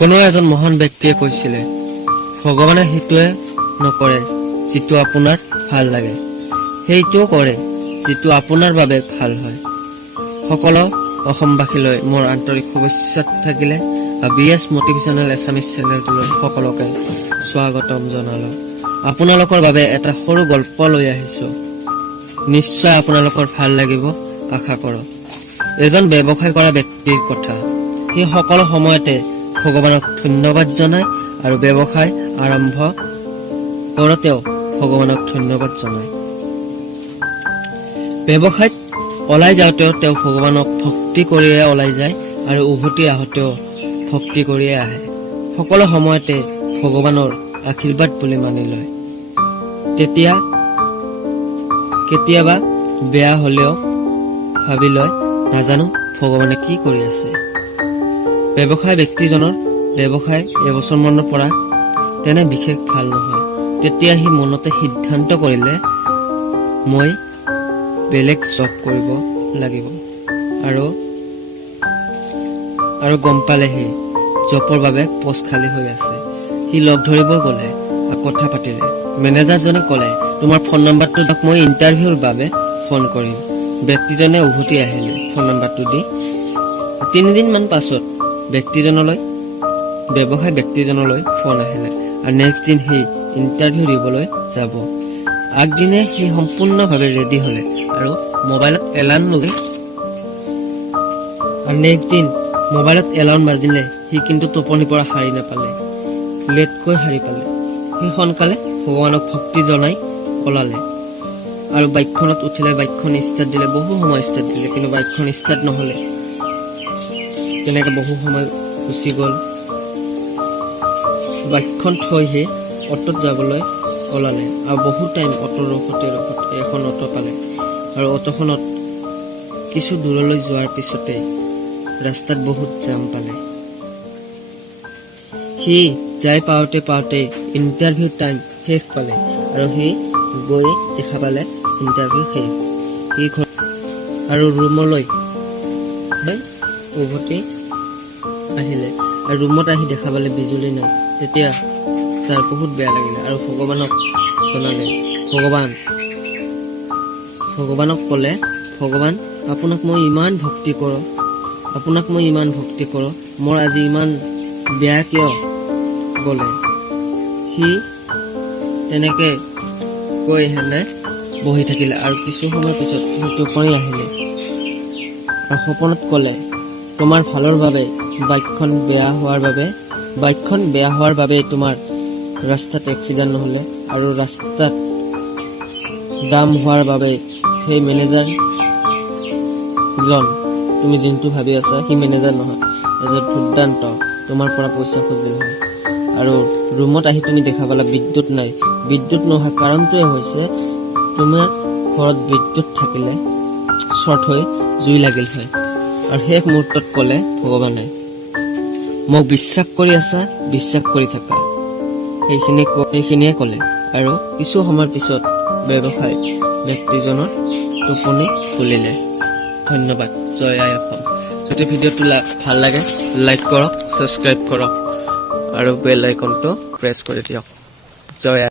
কোনো এজন মহান ব্যক্তিয়ে কৈছিলে ভগৱানে সেইটোৱে নকৰে যিটো আপোনাৰ ভাল লাগে, সেইটো কৰে যিটো আপোনাৰ বাবে ভাল হয়। সকলো অসমবাসীলৈ মোৰ আন্তৰিক শুভেচ্ছা থাকিলে BS মটিভেশ্যনেল এছামিজ চেনেলটোলৈ সকলোকে স্বাগতম জনালো। আপোনালোকৰ বাবে এটা সৰু গল্প লৈ আহিছো, নিশ্চয় আপোনালোকৰ ভাল লাগিব আশা কৰোঁ। এজন ব্যৱসায় কৰা ব্যক্তিৰ কথা। সি সকলো সময়তে ভগৱানক ধন্যবাদ জনায় আৰু ব্যৱসায় আৰম্ভ কৰোঁতেও ভগৱানক ধন্যবাদ জনায়। ব্যৱসায়ত ওলাই যাওঁতেও তেওঁ ভগৱানক ভক্তি কৰিয়ে ওলাই যায় আৰু উভতি আহোঁতেও ভক্তি কৰিয়ে আহে। সকলো সময়তে ভগৱানৰ আশীৰ্বাদ বুলি মানি লয়। তেতিয়া কেতিয়াবা বেয়া হলেও ভাবি লয় নাজানো ভগৱানে কি কৰি আছে। ব্যৱসায় ব্যক্তিজনৰ ব্যৱসায় এবছৰমানৰ পৰা তেনে বিশেষ ভাল নহয়। তেতিয়া সি মনতে সিদ্ধান্ত কৰিলে মই বেলেগ জব কৰিব লাগিব আৰু গম পালে সি জবৰ বাবে পোষ্ট খালী হৈ আছে। সি লগ ধৰিব গলে কথা পাতিলে। মেনেজাৰজনে ক'লে তোমাৰ ফোন নম্বৰটো দিয়ক, মই ইণ্টাৰভিউৰ বাবে ফোন কৰিম। ব্যক্তিজনে উভতি আহিলে ফোন নম্বৰটো দি। 3 দিন মান পাছত ব্যৱসায় ব্যক্তিজনলৈ ফোন আহিলে আৰু নেক্সট দিন সি ইণ্টাৰভিউ দিবলৈ যাব। আগদিনে সি সম্পূৰ্ণভাৱে ৰেডি হলে আৰু মোবাইলত এলাৰ্ম লগালে আৰু নেক্সট দিন মোবাইলত এলাৰ্ম বাজিলে সি কিন্তু টোপনিৰ পৰা সাৰি নাপালে, লেটকৈ সাৰি পালে। সি সোনকালে ভগৱানক ভক্তি জনাই ওলালে আৰু বাইকখনত উঠিলে। বাইকখন ষ্টাৰ্ট দিলে, বহু সময় ষ্টাৰ্ট দিলে, কিন্তু বাইকখন ষ্টাৰ্ট নহলে। তেনেকে বহু সময় গুচি গল। বাইকখন থৈ সি অটোত যাবলৈ ওলালে আৰু বহু টাইম অটো ৰখোতে এখন অটো পালে আৰু অটোখনত কিছু দূৰলৈ যোৱাৰ পিছতে ৰাস্তাত বহুত জাম পালে। সি যাই পাওঁতে ইণ্টাৰভিউ টাইম শেষ পালে আৰু সি গৈ দেখা পালে ইণ্টাৰভিউ শেষ। সি আৰু ৰুমলৈ উভতি আহিলে আৰু ৰুমত আহি দেখা পালে বিজুলী নাই। তেতিয়া তাৰ বহুত বেয়া লাগিলে আৰু ভগৱানক জনালে। ভগৱানক ক'লে ভগৱান আপোনাক মই ইমান ভক্তি কৰোঁ, মোৰ আজি ইমান বেয়া কিয় গলে। সি তেনেকে কৈ হেনে বহি থাকিলে আৰু কিছু সময়ৰ পিছত টোপনি আহিলে আৰু সপোনত ক'লে তোমাৰ ভালৰ বাবে বাইকখন বেয়া হোৱাৰ বাবে তোমাৰ ৰাস্তাত এক্সিডেণ্ট নহলে আৰু ৰাস্তাত জাম হোৱাৰ বাবে সেই মেনেজাৰ জন তুমি যোনটো ভাবি আছা সি মেনেজাৰ নহয়, এজন দুৰ্দান্ত তোমাৰ পৰা পইচা খুজিল হয়। আৰু ৰুমত আহি তুমি দেখা পালা বিদ্যুৎ নাই। বিদ্যুৎ নোহোৱাৰ কাৰণটোৱে হৈছে তোমাৰ ঘৰত বিদ্যুৎ থাকিলে শ্বৰ্ট হৈ জুই লাগিল হয়। আৰু শেষ মুহূৰ্তত ক'লে ভগৱানে মোক বিশ্বাস কৰি আছা, বিশ্বাস কৰি থাকা, সেইখিনিয়ে ক'লে। আৰু কিছু সময়ৰ পিছত ব্যৱসায় ব্যক্তিজনৰ টোপনি খুলিলে। ধন্যবাদ। জয় আই অসম। যদি ভিডিঅ'টো ভাল লাগে লাইক কৰক, ছাবস্ক্ৰাইব কৰক আৰু বেল আইকনটো প্ৰেছ কৰি দিয়ক। জয় আই।